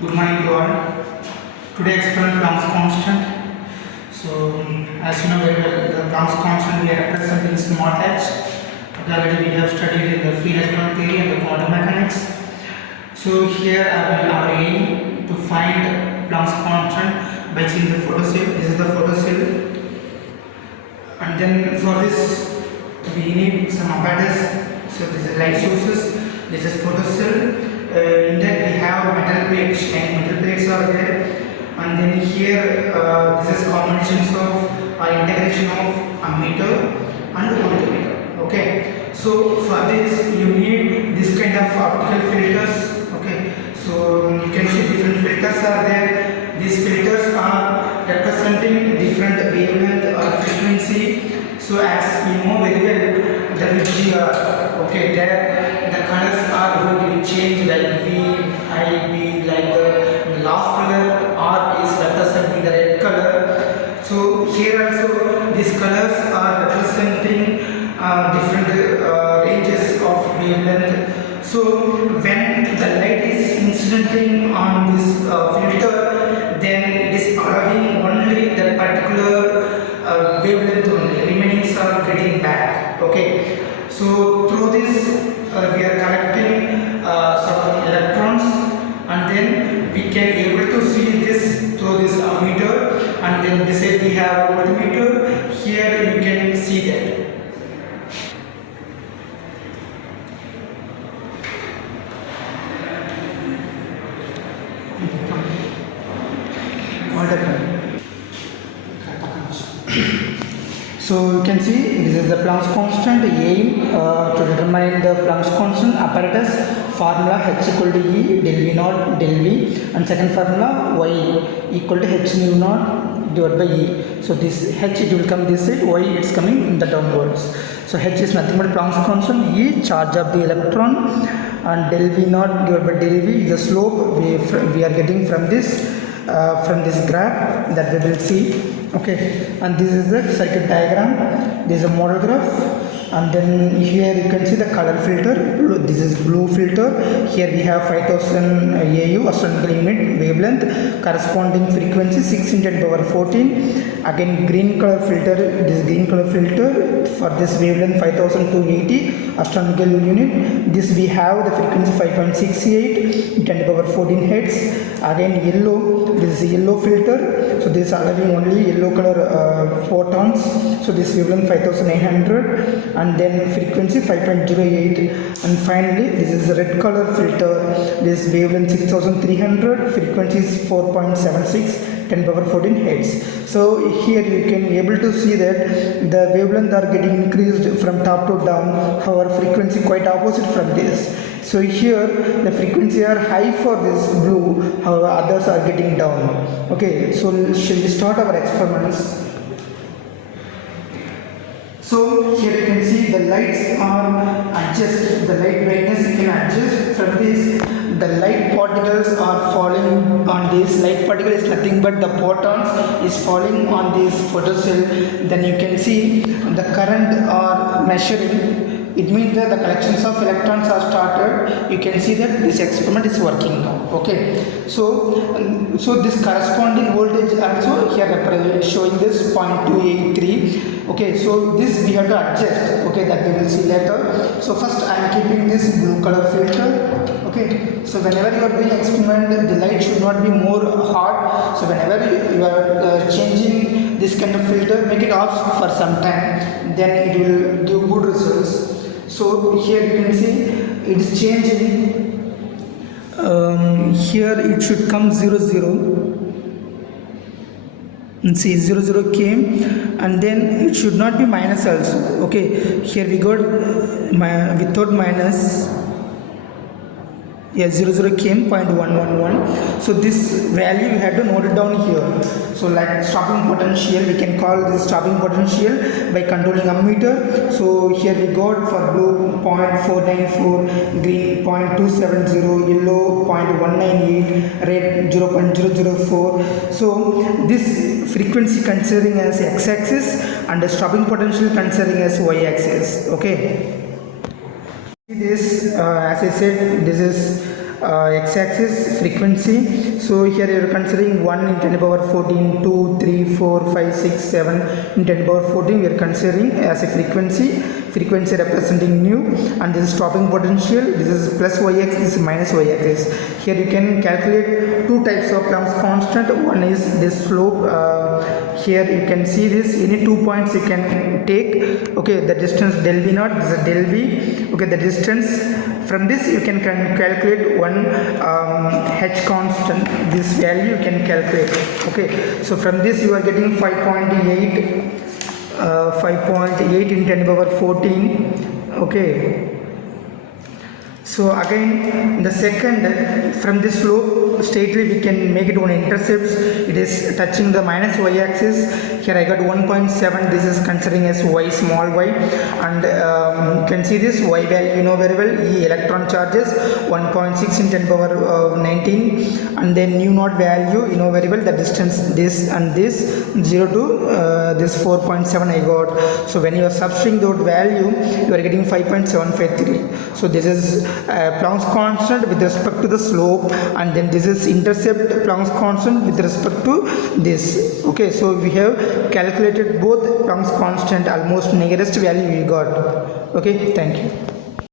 Good morning to all. Today explain Planck's constant. So as you know very well, the Planck's constant we are representing small h. Already we have studied in the free electron theory and the quantum mechanics. So here our aim to find Planck's constant by seeing the photocell. This is the photocell, and then for this we need some apparatus. So this is light sources. This is photocell. In that we have metal plates, and metal plates are there, and then here this is combinations of integration of ammeter and voltmeter. Okay, so for this you need this kind of optical filters. Okay, so you can see different filters are there. These filters are representing different wavelength or frequency. So as you know very well, there will be okay, there the colors are going to be changed, like V, I, B, like the last color R is representing the red color. So here also these colors are representing different ranges of wavelength. So when the light is incidenting on this filter, then it is allowing only that particular wavelength only. Remainings are getting back. Okay. So through this we are collecting some electrons, and then we can able to see this through this ammeter, and then this side we have voltmeter. Here you can see that. So you can see this is the Planck's constant. Aim to determine the Planck's constant apparatus formula H equal to E del V naught del V, and second formula Y equal to H nu naught divided by E. So this H it will come this side, Y it's coming in the downwards. So H is nothing but Planck's constant, E charge of the electron, and del V naught divided by del V is the slope we are getting from this graph that we will see. Okay, and this is the circuit diagram. This is a model graph, and then here you can see the color filter. This is blue filter. Here we have 5000 AU astronomical unit wavelength, corresponding frequency 6 × 10^14. Again green color filter. This green color filter for this wavelength 5280 astronomical unit. This we have the frequency 5.68 10^14 hertz. Again yellow. This is a yellow filter. So this is allowing only yellow color photons. So this wavelength 5800, and then frequency 5.08, and finally this is a red color filter. This wavelength 6300, frequency is 4.76 10^14 hertz. So here you can able to see that the wavelength are getting increased from top to down. However, frequency quite opposite from this. So here the frequency are high for this blue, however others are getting down. Okay, so shall we start our experiments? So here you can see the lights are adjust, the light brightness you can adjust. From this the light particles are falling on this. Light particle is nothing but the photons is falling on this photocell. Then you can see the current are measuring. It means that the collections of electrons are started. You can see that this experiment is working now. Okay, so this corresponding voltage also here showing this 0.283. Okay, so this we have to adjust. Okay, that we will see later. So first I am keeping this blue color filter. Okay, so whenever you are doing experiment, the light should not be more hot. So whenever you are changing this kind of filter, make it off for some time, then it will give good results. So here you can see it is changing. Here it should come 0 0. And see 0 0 came, and then it should not be minus also. Okay, here we got without minus. Yeah, 0 0 came 0.111. So this value you have to note it down here. So like stopping potential, we can call this stopping potential by controlling ammeter. So here we got for blue 0.494, green 0.270, yellow 0.198, red 0.004. So this frequency considering as x-axis and the stopping potential considering as y-axis. Okay. This as I said, this is x-axis frequency, So here you are considering 1 in 10 to the power 14, 2, 3, 4, 5, 6, 7 in 10 to the power 14 we are considering as a frequency representing nu, and this is stopping potential, this is plus y-axis, this is minus y-axis. Here you can calculate two types of Planck's constant. One is this slope, here you can see this, any 2 points you can take, okay, the distance del v naught, this is del v, okay, the distance from this you can calculate one h constant, this value you can calculate, okay. So from this you are getting 5.8 in 10 to the power 14, okay. So again the second, from this slope straightly we can make it one intercepts, it is touching the minus y-axis. Here I got 1.7, this is considering as y small y, and you can see this y value you know very well, E electron charges 1.6 in 10 to the power 19, and then nu naught value you know very well, the distance this and this 0 to this 4.7 I got. So when you are substituting that value you are getting 5.753. So this is Planck's constant with respect to the slope, and then this is intercept Planck's constant with respect to this, okay. So we have calculated both Planck's constant, almost nearest value we got, okay. Thank you.